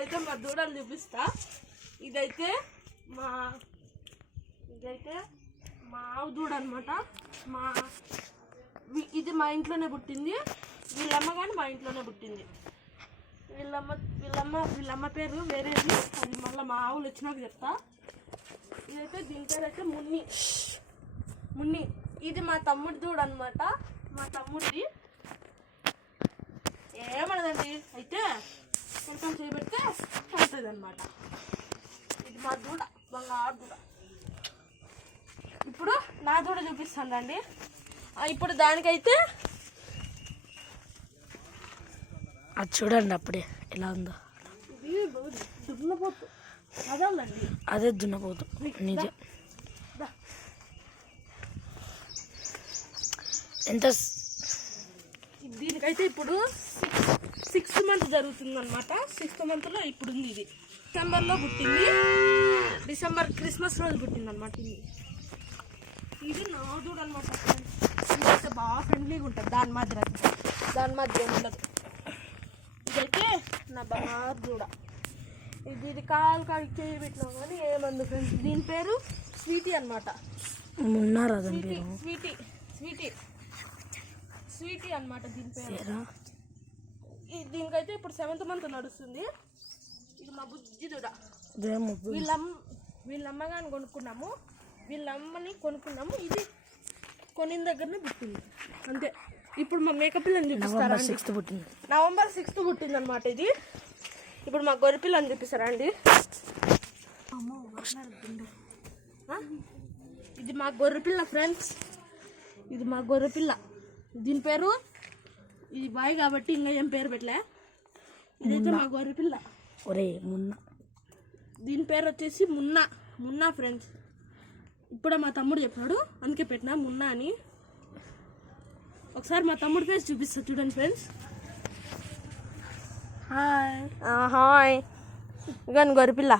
ఇప్పుడైతే మా దూడలు చూపిస్తా. ఇదైతే మా ఆవు దూడ అనమాట. ఇది మా ఇంట్లోనే పుట్టింది. వీళ్ళమ్మ కానీ మా ఇంట్లోనే పుట్టింది. వీళ్ళమ్మ పేరు వేరేది, అది మళ్ళీ మా ఆవులు వచ్చినాక చెప్తా. ఇదైతే దీని పేరు అయితే మున్ని. ఇది మా తమ్ముడి దూడ అనమాట. మా తమ్ముడిది ఏమన్నదండి అయితే కొంచెం చేయబెడితే ఉంటుంది అనమాట. ఇది మా దూడ, బంగారు దూడ. ఇప్పుడు నా దూడ చూపిస్తాను రండి. ఇప్పుడు దానికైతే అది చూడండి అప్పుడే ఎలా ఉందో. ఇది దున్నపోతు అదండి, అదే దున్నపోతు నిజం. ఎంత దీనికైతే ఇప్పుడు 6th మంత్ జరుగుతుంది అనమాట. 6th మంత్లో ఇప్పుడు ఉంది. ఇది డిసెంబర్లో పుట్టింది. క్రిస్మస్ రోజు పుట్టింది అనమాట. ఇది నా దూడ అనమాట. ఇదైతే బాగా ఫ్రెండ్లీగా ఉంటుంది, దాని మధ్య ఉండదు. ఇదైతే నా బంగారు దూడ. ఇది కాలు కాడికి చేయి పెట్టినా కానీ ఏమంది ఫ్రెండ్స్. దీని పేరు స్వీటీ అనమాట. స్వీటీ అనమాట దీని పేరు. దీనికైతే ఇప్పుడు 7th మంత్ నడుస్తుంది. ఇది మా బుజ్జి దూడ. వీళ్ళమ్మ కానీ కొనుక్కున్నాము. ఇది కొనిన దగ్గరనే పుట్టింది అంతే. ఇప్పుడు మా మేకప్ పిల్లని చూపిస్తారా? నవంబర్ 6th పుట్టింది అనమాట. ఇది ఇప్పుడు మా గొర్రె పిల్లని చూపిస్తారా అండి? ఇది మా గొర్రె పిల్ల ఫ్రెండ్స్. ఇది మా గొర్రె పిల్ల. దీని పేరు, ఇది బాయ్ కాబట్టి ఇంకా ఏం పేరు పెట్టలే. ఇదైతే మా గొర్రె పిల్ల. దీని పేరు వచ్చేసి మున్నా ఫ్రెండ్స్. ఇప్పుడే మా తమ్ముడు చెప్పాడు, అందుకే పెట్టినా మున్నా అని. ఒకసారి మా తమ్ముడు ఫేస్ చూపిస్తా చూడండి ఫ్రెండ్స్. హాయ్. ఇక గొర్రె పిల్ల.